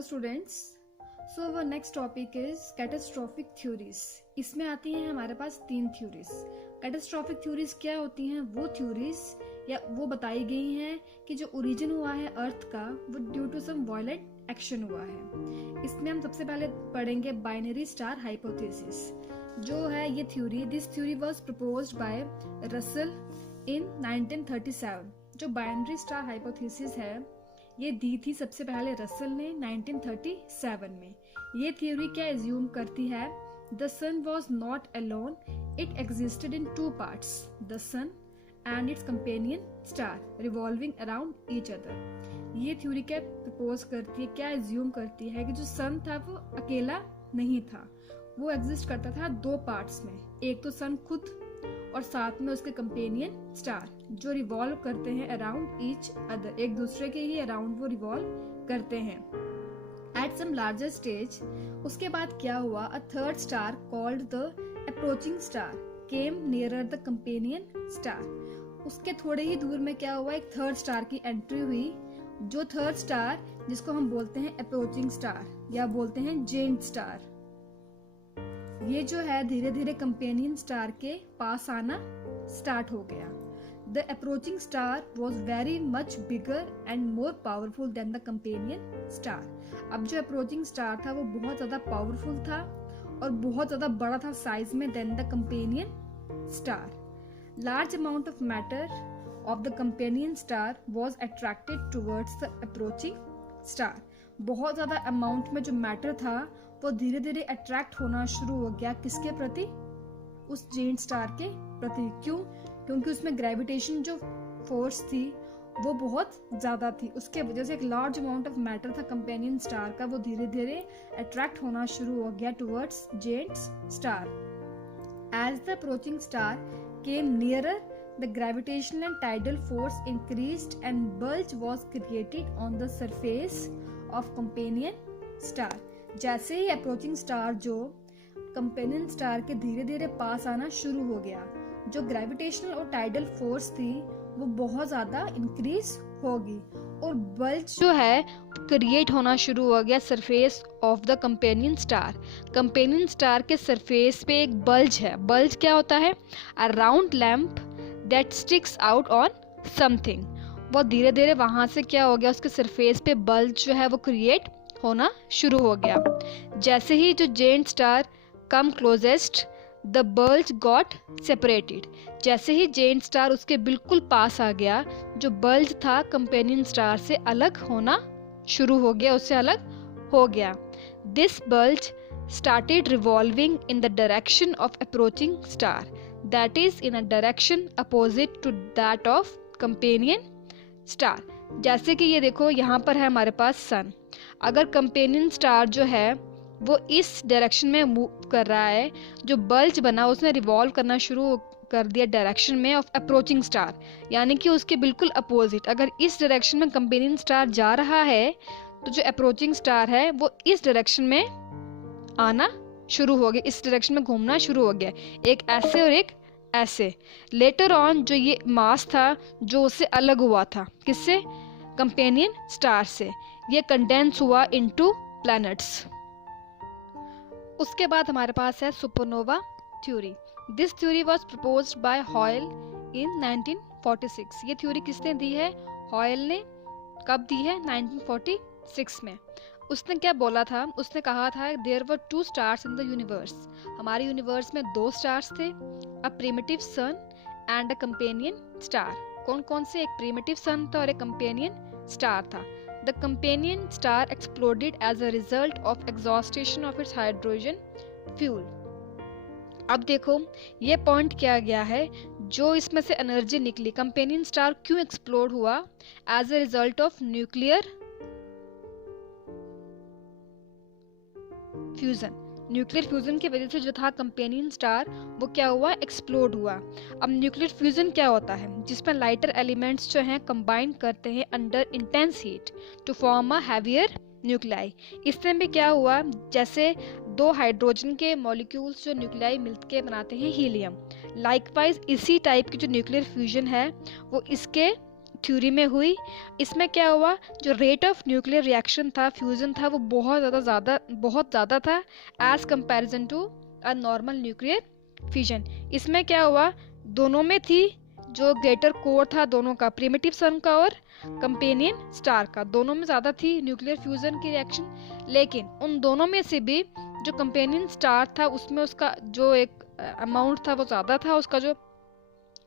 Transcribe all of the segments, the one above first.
Hello students. So our next topic is catastrophic theories. इसमें आती हैं हमारे पास 3 थ्योरीज। कैटास्ट्रॉफिक थ्योरीज क्या होती हैं? वो थ्योरीज या वो बताई गई हैं कि जो ओरिजिन हुआ है अर्थ का वो due to some violent action हुआ है। इसमें हम सबसे पहले पढ़ेंगे बाइनरी स्टार हाइपोथेसिस। जो है ये theory, this theory was proposed by Russell in 1937। जो बाइनरी स्टार हाइपोथेसिस है ये दी थी सबसे पहले रसल ने 1937 में। ये थ्योरी क्या एज्यूम करती है? The sun was not alone, it existed in 2 parts, the sun and its companion star revolving around each other. ये थ्योरी क्या प्रपोज करती है, क्या एज्यूम करती है कि जो सन था वो अकेला नहीं था, वो एग्जिस्ट करता था 2 पार्ट्स में। एक तो सन खुद और साथ में उसके कंपेनियन स्टार जो रिवॉल्व करते हैं अराउंड ईच अदर, एक दूसरे के ही अराउंड वो रिवॉल्व करते हैं एट सम लार्जर स्टेज। उसके बाद क्या हुआ? A third star called the approaching star came nearer the companion star. उसके थोड़े ही दूर में क्या हुआ? एक थर्ड स्टार की एंट्री हुई। जो थर्ड स्टार जिसको हम बोलते हैं अप्रोचिंग स्टार या बोलते हैं जेंट स्टार, ये जो है धीरे धीरे कंपेनियन स्टार के पास आना स्टार्ट हो गया। The approaching star was very much bigger and more powerful than the companion star. अब जो अप्रोचिंग स्टार था वो बहुत ज्यादा पावरफुल था और बहुत ज्यादा बड़ा था साइज में than the companion star. Large amount of matter of the companion star was attracted towards the approaching star. बहुत ज्यादा अमाउंट में जो मैटर था वो धीरे धीरे अट्रैक्ट होना शुरू हो गया। किसके प्रति? उस जेंट स्टार के प्रति। क्यों? क्योंकि उसमें ग्रेविटेशन जो फोर्स थी वो बहुत ज्यादा थी। उसके वजह से एक लार्ज अमाउंट ऑफ मैटर था कंपेनियन स्टार का, वो धीरे धीरे अट्रैक्ट होना शुरू हो गया towards giant star. As the approaching star came nearer, the gravitational and tidal force increased and bulge was created on the surface of companion star। जैसे ही अप्रोचिंग स्टार जो कंपेनियन स्टार के धीरे धीरे पास आना शुरू हो गया, जो ग्रेविटेशनल और टाइडल फोर्स थी वो बहुत ज्यादा इंक्रीज होगी और बल्ज जो है क्रिएट होना शुरू हो गया surface of the companion star. Companion star के सरफेस पे एक बल्ज है। बल्ज क्या होता है? अ round lamp that sticks out on something। वो धीरे धीरे वहां से क्या हो गया? उसके सरफेस पे बल्ज जो है वो क्रिएट होना शुरू हो गया। जैसे ही जो giant star come closest, the bulge got separated. जैसे ही जेंट स्टार उसके बिल्कुल पास आ गया, जो बल्ज था कंपेनियन स्टार से अलग होना शुरू हो गया, उससे अलग हो गया। This bulge started revolving in the direction of approaching star, that is in a direction opposite to that of companion star। जैसे कि ये देखो यहाँ पर है हमारे पास सन। अगर कंपेनियन स्टार जो है वो इस डायरेक्शन में मूव कर रहा है, जो बल्ज बना उसने रिवॉल्व करना शुरू कर दिया डायरेक्शन में ऑफ अप्रोचिंग स्टार, यानी कि उसके बिल्कुल अपोजिट। अगर इस डायरेक्शन में कंपेनियन स्टार जा रहा है तो जो अप्रोचिंग स्टार है वो इस डायरेक्शन में आना शुरू हो गया, इस डायरेक्शन में घूमना शुरू हो गया, एक ऐसे और एक ऐसे। लेटर ऑन जो ये मास था जो उससे अलग हुआ था, किससे? कंपेनियन स्टार से, ये कंडेंस हुआ इनटू प्लैनेट्स। उसके बाद हमारे पास है supernova theory. This theory was proposed by Hoyle in 1946। ये थ्योरी किसने दी है? हॉयल ने। कब दी है? 1946 में। उसने क्या बोला था? उसने कहा था there were 2 stars in the universe. हमारे यूनिवर्स में 2 स्टार्स थे, a primitive sun and a companion star. कौन कौन से? एक प्रिमिटिव सन था और एक कंपेनियन स्टार था। The companion star exploded as a result of exhaustion of its hydrogen fuel. अब देखो ये पॉइंट किया गया है, जो इसमें से एनर्जी निकली, कंपेनियन स्टार क्यों एक्सप्लोड हुआ? As a result of nuclear fusion. Nuclear fusion की वजह से जो था कंपेनियन स्टार वो क्या हुआ? एक्सप्लोड हुआ। अब न्यूक्लियर फ्यूजन क्या होता है? जिसमें लाइटर एलिमेंट्स जो हैं कंबाइन करते हैं under intense heat to form a heavier nuclei. इसमें भी क्या हुआ? जैसे 2 हाइड्रोजन के मॉलिक्यूल्स जो न्यूक्लियाई मिलकर बनाते हैं हीलियम, लाइकवाइज इसी टाइप की जो न्यूक्लियर फ्यूजन है वो इसके थ्योरी में हुई। इसमें क्या हुआ, जो रेट ऑफ न्यूक्लियर रिएक्शन था, फ्यूजन था, वो बहुत ज़्यादा था as comparison to a normal nuclear fission. इसमें क्या हुआ, दोनों में थी, जो ग्रेटर कोर था दोनों का, प्रिमिटिव सन का और कंपेनियन स्टार का, दोनों में ज़्यादा थी न्यूक्लियर फ्यूजन की रिएक्शन। लेकिन उन दोनों में से भी जो कंपेनियन स्टार था उसमें उसका जो एक अमाउंट था वो ज़्यादा था, उसका जो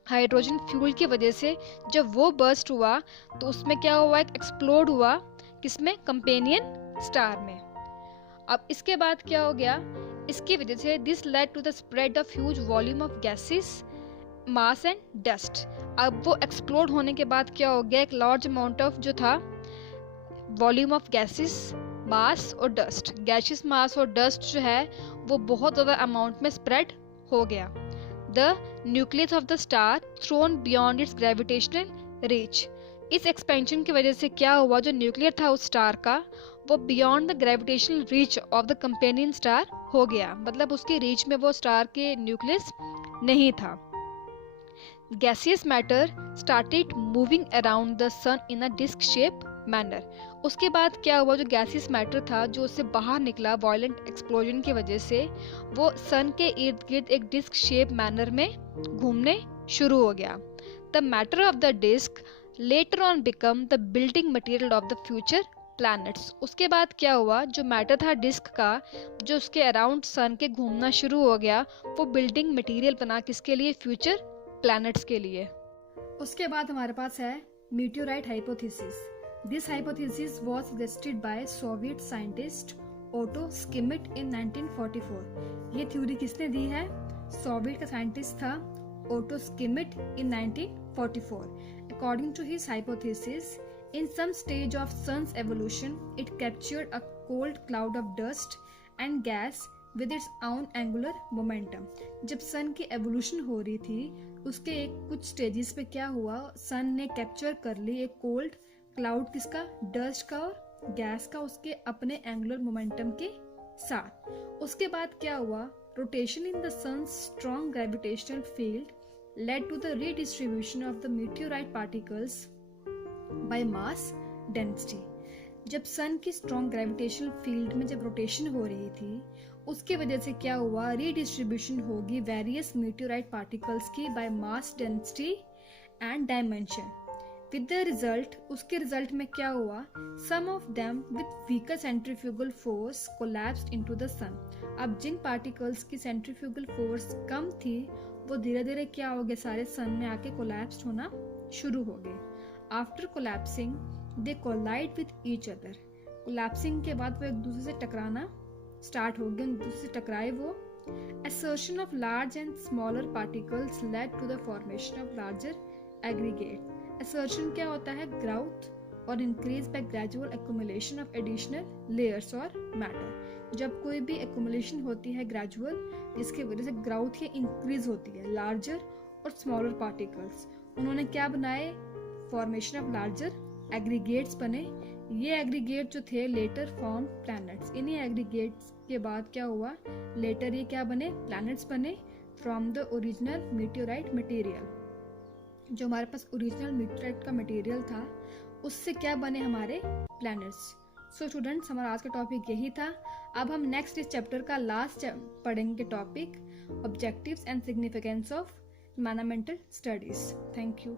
हाइड्रोजन फ्यूल की वजह से जब वो बर्स्ट हुआ तो उसमें क्या हुआ, एक एक्सप्लोड हुआ, किसमें, कंपेनियन स्टार में। अब इसके बाद क्या हो गया, इसकी वजह से this led to the spread of huge volume of gases, mass and dust. अब वो एक्सप्लोड होने के बाद क्या हो गया, एक लार्ज अमाउंट ऑफ जो था वॉल्यूम ऑफ गैसेस, मास और डस्ट, गैसेस, मास और डस्ट जो है वो बहुत ज़्यादा अमाउंट में स्प्रेड हो गया। The nucleus of the star thrown beyond its gravitational reach। इस एक्सपेंशन की वजह से क्या हुआ, जो न्यूक्लियर था उस स्टार का वो beyond the gravitational reach of the companion star हो गया, मतलब उसकी रीच में वो स्टार के न्यूक्लियस नहीं था। Gaseous matter started moving around the sun in a disc shaped manner। उसके बाद क्या हुआ, जो गैसियस मैटर था जो उससे बाहर निकला वायलेंट एक्सप्लोजन की वजह से, वो सन के इर्द गिर्द एक डिस्क शेप मैनर में घूमने शुरू हो गया। The matter of the disc later on become the building material of the future planets. उसके बाद क्या हुआ, जो मैटर था डिस्क का जो उसके अराउंड सन के घूमना शुरू हो गया, वो बिल्डिंग मटेरियल बना किसके लिए, फ्यूचर प्लैनेट्स के लिए। उसके बाद हमारे पास है meteorite hypothesis. This hypothesis was suggested by Soviet scientist Otto Schmidt in 1944। ये थ्योरी किसने दी है, सोवियत का साइंटिस्ट था Otto Schmidt in 1944। According to his hypothesis, in some stage of sun's evolution it captured a cold cloud of dust and gas with its own angular momentum. जब sun की evolution हो रही थी उसके एक कुछ स्टेजेस पे क्या हुआ, सन ने कैप्चर कर ली एक कोल्ड क्लाउड, किसका, डस्ट का और गैस का, उसके अपने एंगुलर मोमेंटम के साथ। उसके बाद क्या हुआ, rotation in the sun's strong gravitational field led to the redistribution of the meteorite particles by mass density. जब सन की स्ट्रॉन्ग ग्रेविटेशनल फील्ड में जब रोटेशन हो रही थी उसकी वजह से क्या हुआ, रीडिस्ट्रीब्यूशन होगी वेरियस मीटियोराइट पार्टिकल्स की by mass density and dimension. With the result, उसके रिजल्ट में क्या हुआ, some of them with weaker centrifugal force collapsed into the sun. अब जिन पार्टिकल्स की सेंट्रीफ्यूगल फोर्स कम थी वो धीरे धीरे क्या हो गए, सारे सन में आके कोलैप्स्ड होना शुरू हो गए। After collapsing they collide with each other. Collapsing के बाद वो एक दूसरे से टकराना स्टार्ट हो गए, दूसरे से टकराए वो। Accretion of large and smaller particles led to the formation of larger aggregate. Accretion क्या होता है, ग्राउथ और increase by gradual accumulation of additional layers और मैटर। जब कोई भी एक्युमुलेशन होती है ग्रेजुअल, जिसकी वजह से ग्राउथ या इंक्रीज होती है, लार्जर और स्मॉलर पार्टिकल्स, उन्होंने क्या बनाए, फॉर्मेशन ऑफ लार्जर एग्रीगेट्स बने। ये एग्रीगेट जो थे लेटर फॉर्म प्लैनेट्स। इन्हीं एग्रीगेट्स के बाद क्या हुआ, लेटर ये क्या बने, प्लैनेट्स बने from the original meteorite material. जो हमारे पास ओरिजिनल मीटियोराइट का मटेरियल था उससे क्या बने हमारे प्लैनेट्स। सो स्टूडेंट्स, हमारा आज का टॉपिक यही था। अब हम नेक्स्ट इस चैप्टर का लास्ट पढ़ेंगे topic, objectives and significance of environmental studies. Thank you.